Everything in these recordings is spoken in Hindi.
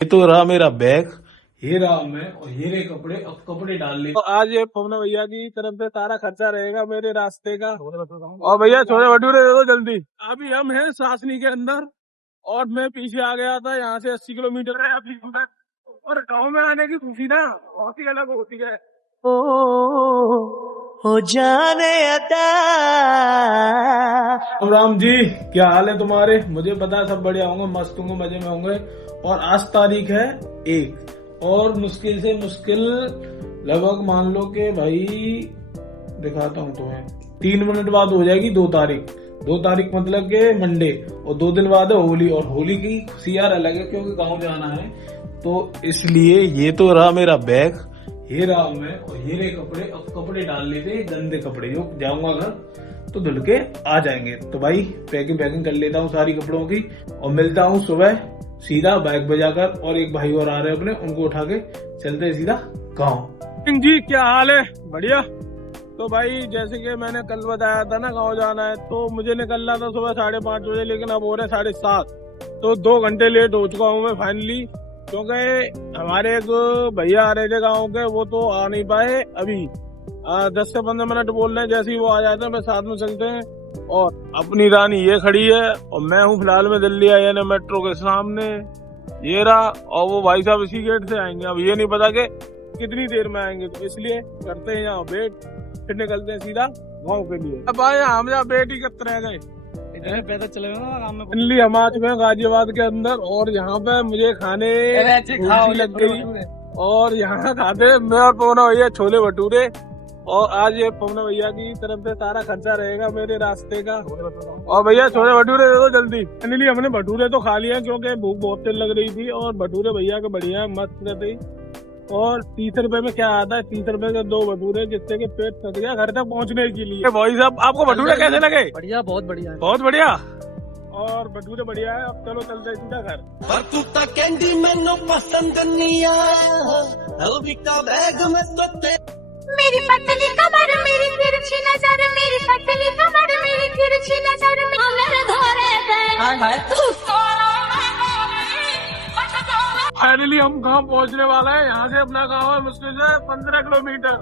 ये तो रहा मेरा बैग, ये रहा मैं, और ये रहे कपड़े। अब कपड़े डाल ले। तो आज ये पवना भैया की तरफ से सारा खर्चा रहेगा मेरे रास्ते का। और भैया छोले भटूरे दे दो जल्दी। अभी हम हैं सासनी के अंदर और मैं पीछे आ गया था, यहाँ से 80 किलोमीटर है अभी तक। और गाँव में आने की खुशी ना बहुत ही अलग होती है। हो जाने अदा। राम जी, क्या हाल है तुम्हारे? मुझे पता है सब बढ़िया होंगे, मस्त होंगे, मजे में होंगे। और आज तारीख है 1 और मुश्किल से मुश्किल लगभग मान लो कि भाई दिखाता हूँ तुम्हें 3 मिनट बाद हो जाएगी 2 तारीख। 2 तारीख मतलब के मंडे, और 2 दिन बाद है होली। और होली की खुशी यार अलग है क्योंकि गाँव जाना है, तो इसलिए ये तो रहा मेरा बैग, ये रहा मैं, और ये रहे कपड़े। अब कपड़े डाल लेते, गंदे कपड़े जो जाऊंगा घर तो धुल के आ जाएंगे। तो भाई पैकिंग कर लेता हूँ सारी कपड़ों की, और मिलता हूँ सुबह सीधा बाइक बजाकर। और एक भाई और आ रहे हैं अपने, उनको उठा के चलते हैं सीधा गाँव। जी क्या हाल है? बढ़िया। तो भाई जैसे कि मैंने कल बताया था ना गाँव जाना है, तो मुझे निकलना था सुबह 5:30 बजे, लेकिन अब हो रहे 7:30। तो 2 घंटे लेट हो चुका हूँ मैं फाइनली, क्योंकि हमारे एक भैया आ रहे थे गाँव के, वो तो आ नहीं पाए अभी। 10 से 15 मिनट बोल रहे हैं, जैसे ही वो आ जाते हैं मैं साथ में चलते हैं। और अपनी रानी ये खड़ी है, और मैं हूँ फिलहाल में दिल्ली आईएनए मेट्रो के सामने, ये रहा। और वो भाई साहब इसी गेट से आएंगे, अब ये नहीं पता कि कितनी देर में आएंगे, तो इसलिए करते हैं यहाँ वेट, फिर निकलते हैं सीधा गाँव के लिए। अब आए हम यहाँ वेट ही करते रह गए, पैदल चलेगा ना आराम में। दिल्ली हम आ चुके हैं गाजियाबाद के अंदर, और यहाँ पे मुझे खाने भूख लग गई। और यहाँ खाते मैं और पवना भैया छोले भटूरे। और आज ये पवना भैया की तरफ से सारा खर्चा रहेगा मेरे रास्ते का। और भैया छोले भटूरे दे दो जल्दी। फाइनली हमने भटूरे तो खा लिया क्योंकि भूख बहुत तेज लग रही थी, और भटूरे भैया के बढ़िया मस्त रहते। और 30 रुपए में क्या आता है? 30 रुपए के 2 भटूरे, जिससे कि पेट थक गया घर तक पहुँचने के लिए। भाई साहब आपको भटूरे कैसे लगे? बढ़िया, बहुत बढ़िया, बहुत बढ़िया। और भटूरे बढ़िया है। अब चलो चलते सीधा घर। पर तू तो कैंडी मैनू पसंद नहीं आया, बैग में तो मेरी पतली कमर, मेरी तिरछी नजर, मेरी पतली कमर, मेरी तिरछी नजर, मेरे धोरे फाइनली हम गांव पहुंचने वाला है। यहाँ से अपना गांव है मुश्किल से 15 किलोमीटर।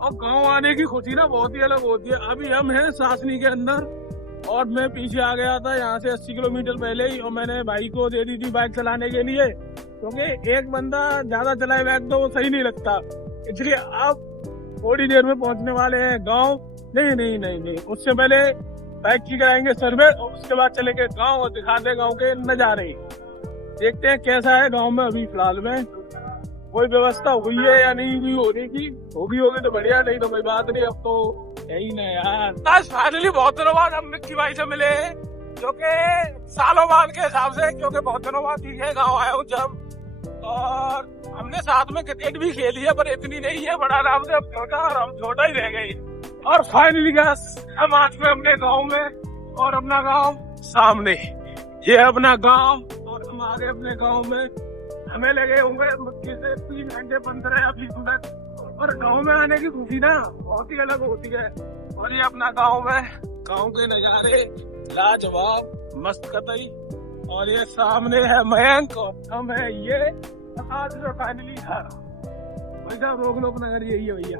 और गांव आने की खुशी ना बहुत ही अलग होती है। अभी हम हैं सासनी के अंदर, और मैं पीछे आ गया था यहाँ से 80 किलोमीटर पहले ही। और मैंने भाई को दे दी थी बाइक चलाने के लिए, क्योंकि एक बंदा ज्यादा चलाए बाइक तो वो सही नहीं लगता। इसलिए अब थोड़ी देर में पहुंचने वाले हैं गांव। नहीं, उससे पहले बाइक की कराएंगे सर्विस, और उसके बाद चलेंगे गांव और दिखाते गांव के नजारे। देखते हैं कैसा है गांव में। अभी फिलहाल में कोई व्यवस्था हुई है या नहीं हुई होने की, होगी तो बढ़िया, नहीं तो कोई बात नहीं। अब तो यही ना यार। आज फाइनली बहुत दिनों बाद हम मिक्की भाई से मिले, जो कि सालों बाद के हिसाब से, क्योंकि बहुत दिनों बाद ठीक है गाँव आया हूँ जब। और हमने साथ में क्रिकेट भी खेली है, पर इतनी नहीं है बड़ा आराम से। अब छोटा और हम छोटा ही रह गए। और फाइनली हम आज में अपने गांव में, और अपना गांव सामने, ये अपना गांव। और हम आ गए अपने गांव में। हमें लगे होंगे मुश्किल से 3 घंटे 15 अभी तक। और गांव में आने की खुशी ना बहुत ही अलग होती है। और ये अपना गांव है, गांव के नजारे लाजवाब मस्त कतई। और ये सामने है मयंक, और हम है ये आज फाइनली घर। भाई साहब रोक लो अपना घर, यही है भैया।